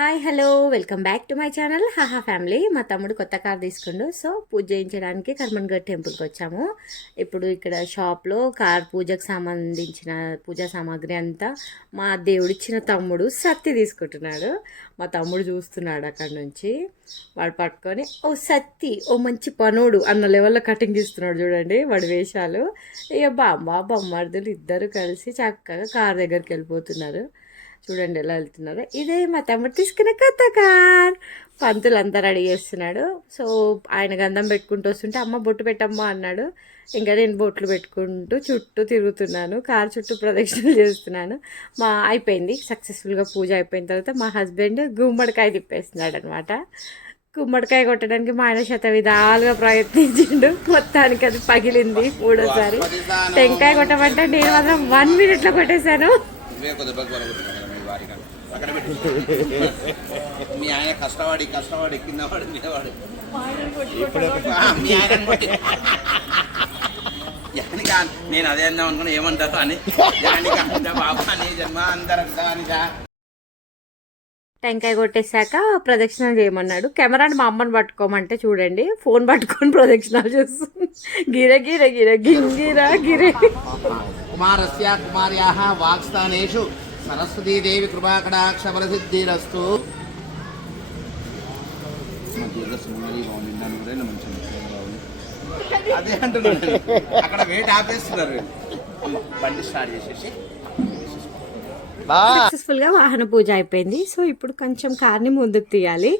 Hi hello welcome back to my channel హాహా family. మా తమ్ముడు కొత్త కార్ తీసుకుండు, సో పూజ చేయించడానికి కర్మన్ఘర్ టెంపుల్కి వచ్చాము. ఇప్పుడు ఇక్కడ షాప్లో కార్ పూజకు సంబంధించిన పూజా సామాగ్రి అంతా మా దేవుడిచ్చిన తమ్ముడు సత్తి తీసుకుంటున్నాడు. మా తమ్ముడు చూస్తున్నాడు అక్కడ నుంచి. వాడు పట్టుకొని ఓ సత్తి ఓ మంచి పనుడు అన్న లెవెల్లో కటింగ్ ఇస్తున్నాడు. చూడండి వాడి వేషాలు. ఇక బొమ్మర్దులు ఇద్దరు కలిసి చక్కగా కార్ దగ్గరికి వెళ్ళిపోతున్నారు. చూడండి ఎలా వెళ్తున్నారో. ఇదే మా తమ్ముడు తీసుకునే కొత్త కార్. పంతులు అంతా రెడీ చేస్తున్నాడు. సో ఆయన గంధం పెట్టుకుంటూ వస్తుంటే అమ్మ బొట్టు పెట్టమ్మా అన్నాడు. ఇంకా నేను బొట్లు పెట్టుకుంటూ చుట్టూ తిరుగుతున్నాను, కార్ చుట్టూ ప్రదక్షిణలు చేస్తున్నాను. అయిపోయింది సక్సెస్ఫుల్గా పూజ అయిపోయిన తర్వాత మా హస్బెండ్ గుమ్మడికాయ తిప్పేస్తున్నాడు అనమాట. గుమ్మడికాయ కొట్టడానికి మా ఆయన శత విధాలుగా ప్రయత్నించిండు. మొత్తానికి అది పగిలింది మూడోసారి. టెంకాయ కొట్టమంటే నేను మాత్రం 1 minute కొట్టేశాను. మీ ఆయన కష్టపడి కిందవాడు మీదవాడు నేను అదే అందాం అనుకున్నా ఏమంటారు అని బాబా అని జన్మ అందరం. టెంకాయ కొట్టేశాక ప్రదక్షిణలు చేయమన్నాడు. కెమెరాని మా అమ్మని పట్టుకోమంటే చూడండి ఫోన్ పట్టుకొని ప్రదక్షిణాలు చేస్తుంది. గిర గిర గిర గింగిరా గిరే. కుమారస్య కుమార్యాః వాక్స్థానేషు సరస్వతీదేవి కృపాకటాక్ష ఫలసిద్ధిరస్తు. అదే అంటున్నాను, అక్కడ వెయిట్ ఆపేస్తున్నారు. బండి స్టార్ట్ చేసేసి సక్సెస్ఫుల్గా వాహన పూజ అయిపోయింది. సో ఇప్పుడు కొంచెం కార్ని ముందుకు తీయాలి.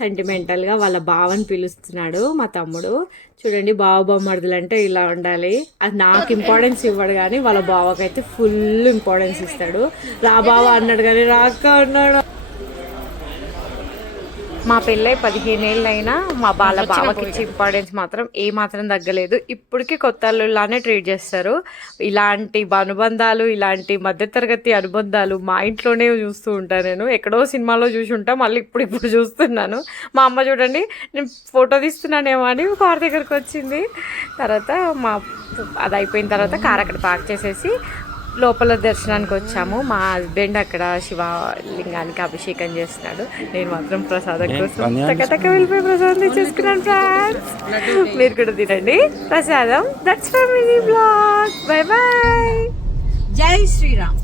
సెంటిమెంటల్గా వాళ్ళ బావని పిలుస్తున్నాడు మా తమ్ముడు. చూడండి బావ బొమ్మర్దులు అంటే ఇలా ఉండాలి. అది నాకు ఇంపార్టెన్స్ ఇవ్వడు కానీ వాళ్ళ బావకైతే ఫుల్ ఇంపార్టెన్స్ ఇస్తాడు. రా బావ అన్నాడు కానీ రాక అన్నాడు. మా పెళ్ళై 15 ఏళ్ళు అయినా మా బావకి ఇచ్చే ఇంపార్టెన్స్ మాత్రం ఏ మాత్రం తగ్గలేదు. ఇప్పటికీ కొత్త అల్లుళ్ళలానే ట్రీట్ చేస్తారు. ఇలాంటి అనుబంధాలు, ఇలాంటి మధ్యతరగతి అనుబంధాలు మా ఇంట్లోనే చూస్తూ ఉంటాను. నేను ఎక్కడో సినిమాలో చూసి ఉంటా, మళ్ళీ ఇప్పుడు చూస్తున్నాను. మా అమ్మ చూడండి నేను ఫోటో తీస్తున్నానేమో అని కార్ దగ్గరకు వచ్చింది. తర్వాత అది అయిపోయిన తర్వాత కార్ అక్కడ పార్క్ చేసేసి లోపల దర్శనానికి వచ్చాము. మా హస్బెండ్ అక్కడ శివలింగానికి అభిషేకం చేస్తున్నాడు. నేను మాత్రం ప్రసాదం కోసం టక వెళ్ళిపోయి ప్రసాదం తెచ్చేసుకున్నాను ఫ్రెండ్స్. మీరు కూడా తినండి ప్రసాదం. That's for mini blog. Bye bye. జై శ్రీరామ్.